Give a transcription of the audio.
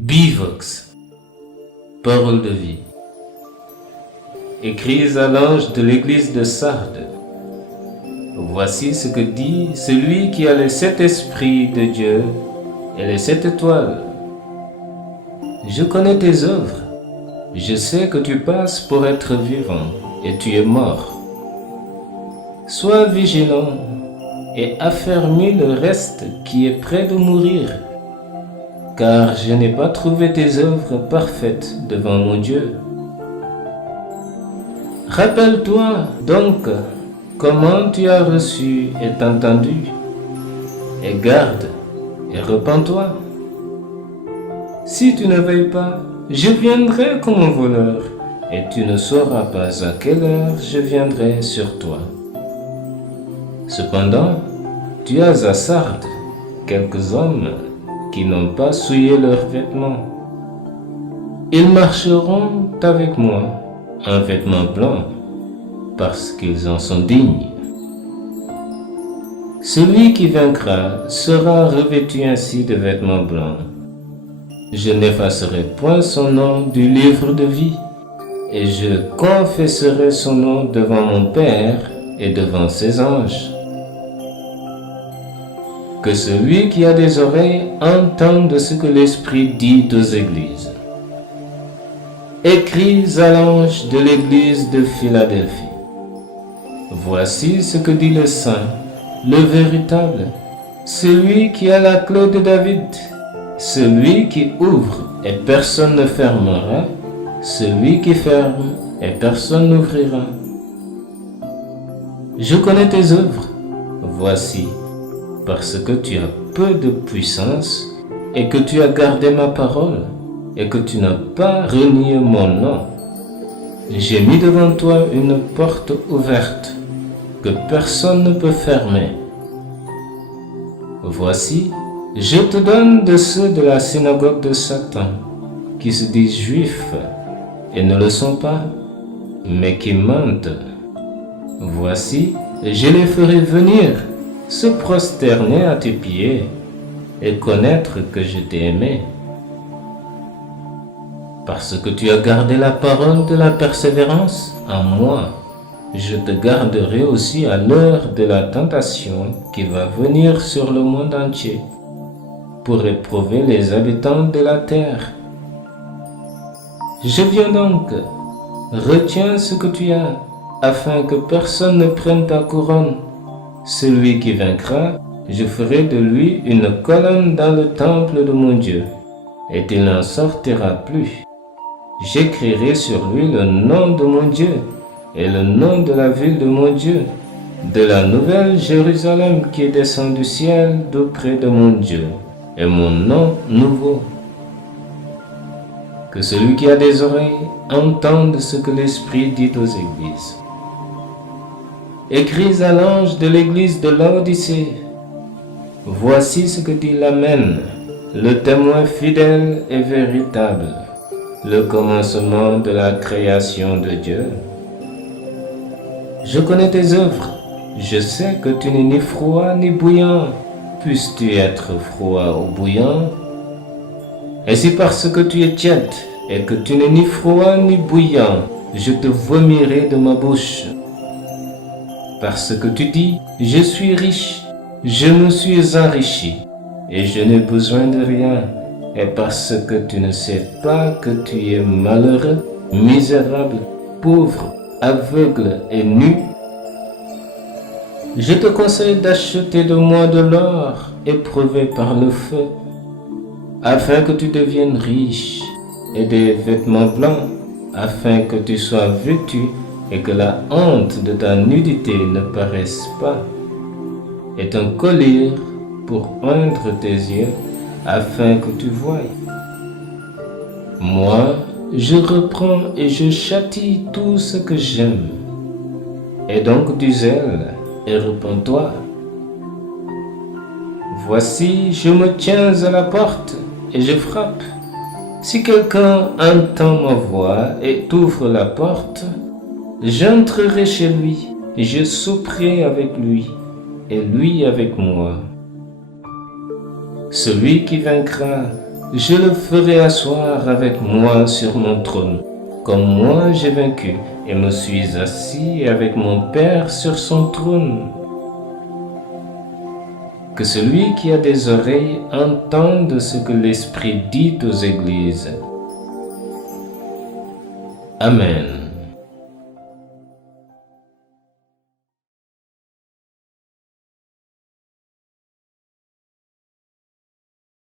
Bivox, parole de vie. Écris à l'ange de l'église de Sardes. Voici ce que dit celui qui a les 7 esprits de Dieu et les 7 étoiles. Je connais tes œuvres. Je sais que tu passes pour être vivant et tu es mort. Sois vigilant et affermis le reste qui est près de mourir, car je n'ai pas trouvé tes œuvres parfaites devant mon Dieu. Rappelle-toi donc comment tu as reçu et entendu, et garde et repens-toi. Si tu ne veilles pas, je viendrai comme un voleur, et tu ne sauras pas à quelle heure je viendrai sur toi. Cependant, tu as à Sardes quelques hommes qui n'ont pas souillé leurs vêtements. Ils marcheront avec moi en vêtements blancs, parce qu'ils en sont dignes. Celui qui vaincra sera revêtu ainsi de vêtements blancs. Je n'effacerai point son nom du livre de vie, et je confesserai son nom devant mon Père et devant ses anges. Que celui qui a des oreilles entende ce que l'Esprit dit aux églises. Écris à l'ange de l'église de Philadelphie. Voici ce que dit le Saint, le véritable, celui qui a la clé de David, celui qui ouvre et personne ne fermera, celui qui ferme et personne n'ouvrira. Je connais tes œuvres. Voici, parce que tu as peu de puissance et que tu as gardé ma parole et que tu n'as pas renié mon nom. J'ai mis devant toi une porte ouverte que personne ne peut fermer. Voici, je te donne de ceux de la synagogue de Satan qui se disent juifs et ne le sont pas, mais qui mentent. Voici, je les ferai venir se prosterner à tes pieds et connaître que je t'ai aimé. Parce que tu as gardé la parole de la persévérance en moi, je te garderai aussi à l'heure de la tentation qui va venir sur le monde entier pour éprouver les habitants de la terre. Je viens donc, retiens ce que tu as, afin que personne ne prenne ta couronne. Celui qui vaincra, je ferai de lui une colonne dans le temple de mon Dieu, et il n'en sortira plus. J'écrirai sur lui le nom de mon Dieu, et le nom de la ville de mon Dieu, de la nouvelle Jérusalem qui descend du ciel d'auprès de mon Dieu, et mon nom nouveau. Que celui qui a des oreilles entende ce que l'Esprit dit aux églises. Écris à l'ange de l'église de Laodicée. Voici ce que dit l'Amen, le témoin fidèle et véritable, le commencement de la création de Dieu. Je connais tes œuvres. Je sais que tu n'es ni froid ni bouillant. Puisses-tu être froid ou bouillant? Et si parce que tu es tiède et que tu n'es ni froid ni bouillant, je te vomirai de ma bouche. Parce que tu dis, je suis riche, je me suis enrichi, et je n'ai besoin de rien. Et parce que tu ne sais pas que tu es malheureux, misérable, pauvre, aveugle et nu, je te conseille d'acheter de moi de l'or éprouvé par le feu, afin que tu deviennes riche, et des vêtements blancs, afin que tu sois vêtu et que la honte de ta nudité ne paraisse pas, et un collier pour oindre tes yeux, afin que tu voies. Moi, je reprends et je châtie tout ce que j'aime. Et donc du zèle, et repens-toi. Voici, je me tiens à la porte et je frappe. Si quelqu'un entend ma voix et ouvre la porte, j'entrerai chez lui, et je souperai avec lui, et lui avec moi. Celui qui vaincra, Je le ferai asseoir avec moi sur mon trône, comme moi j'ai vaincu et me suis assis avec mon Père sur son trône. Que celui qui a des oreilles entende ce que l'Esprit dit aux églises. Amen.